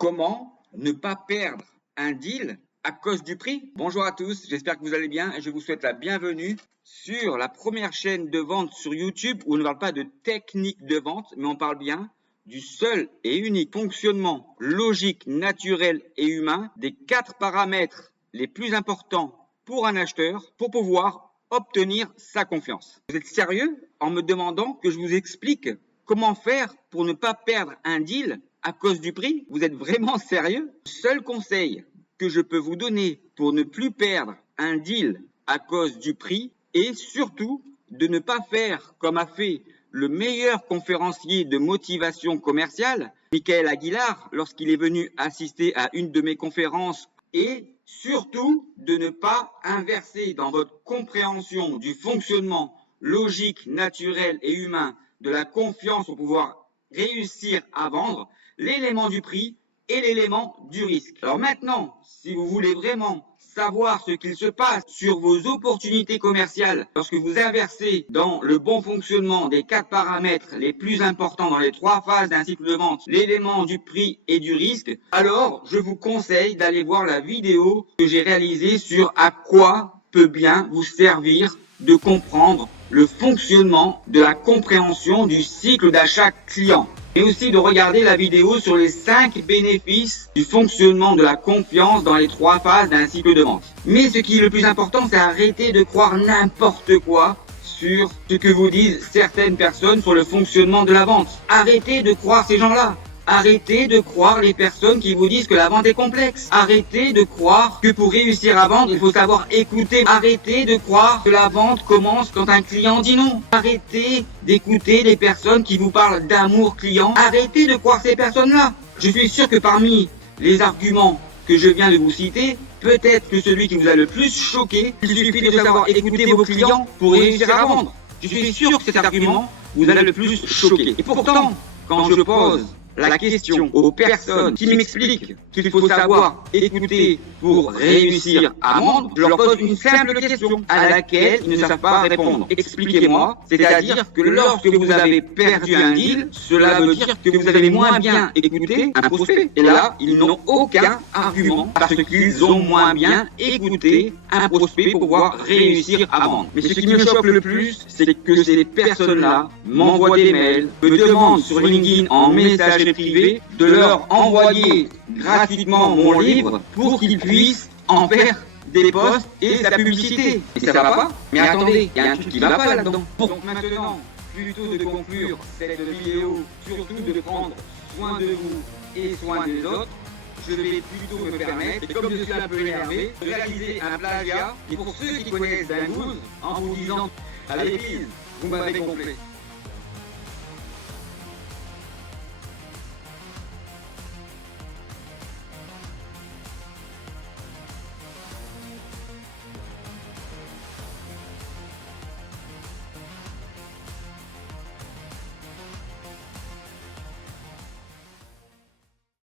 Comment ne pas perdre un deal à cause du prix? Bonjour à tous, j'espère que vous allez bien et je vous souhaite la bienvenue sur la première chaîne de vente sur YouTube où on ne parle pas de technique de vente, mais on parle bien du seul et unique fonctionnement logique, naturel et humain des 4 paramètres les plus importants pour un acheteur pour pouvoir obtenir sa confiance. Vous êtes sérieux en me demandant que je vous explique comment faire pour ne pas perdre un deal à cause du prix? Vous êtes vraiment sérieux? Seul conseil que je peux vous donner pour ne plus perdre un deal à cause du prix est surtout de ne pas faire comme a fait le meilleur conférencier de motivation commerciale, Michael Aguilar, lorsqu'il est venu assister à une de mes conférences, et surtout de ne pas inverser dans votre compréhension du fonctionnement logique, naturel et humain de la confiance pour pouvoir réussir à vendre l'élément du prix et l'élément du risque. Alors maintenant, si vous voulez vraiment savoir ce qu'il se passe sur vos opportunités commerciales lorsque vous inversez dans le bon fonctionnement des 4 paramètres les plus importants dans les 3 phases d'un cycle de vente, l'élément du prix et du risque, alors je vous conseille d'aller voir la vidéo que j'ai réalisée sur à quoi peut bien vous servir de comprendre le fonctionnement de la compréhension du cycle d'achat client. Et aussi de regarder la vidéo sur les 5 bénéfices du fonctionnement de la confiance dans les 3 phases d'un cycle de vente. Mais ce qui est le plus important, c'est arrêter de croire n'importe quoi sur ce que vous disent certaines personnes sur le fonctionnement de la vente. Arrêtez de croire ces gens-là. Arrêtez de croire les personnes qui vous disent que la vente est complexe. Arrêtez de croire que pour réussir à vendre, il faut savoir écouter. Arrêtez de croire que la vente commence quand un client dit non. Arrêtez d'écouter les personnes qui vous parlent d'amour client. Arrêtez de croire ces personnes-là. Je suis sûr que parmi les arguments que je viens de vous citer, peut-être que celui qui vous a le plus choqué, il suffit de savoir écouter vos clients pour réussir à vendre. Je suis sûr que cet argument vous a le plus choqué. Et pourtant, quand je pose la question aux personnes qui m'expliquent qu'il faut savoir écouter pour réussir à vendre, je leur pose une simple question à laquelle ils ne savent pas répondre. Expliquez-moi, c'est-à-dire que lorsque vous avez perdu un deal, cela veut dire que vous avez moins bien écouté un prospect. Et là, ils n'ont aucun argument parce qu'ils ont moins bien écouté un prospect pour pouvoir réussir à vendre. Mais ce qui me choque le plus, c'est que ces personnes-là m'envoient des mails, me demandent sur LinkedIn en message privé de leur envoyer gratuitement mon livre pour qu'ils puissent en faire des posts et sa publicité. Et ça va pas? Mais attendez, il y a un truc qui va pas là-dedans. Donc maintenant, plutôt de conclure cette vidéo, surtout de prendre soin de vous et soin des autres, je vais plutôt me permettre, et comme je suis un peu énervé, de réaliser un plagiat. Et pour ceux qui connaissent Dingooz, en vous disant à l'église, vous m'avez compris.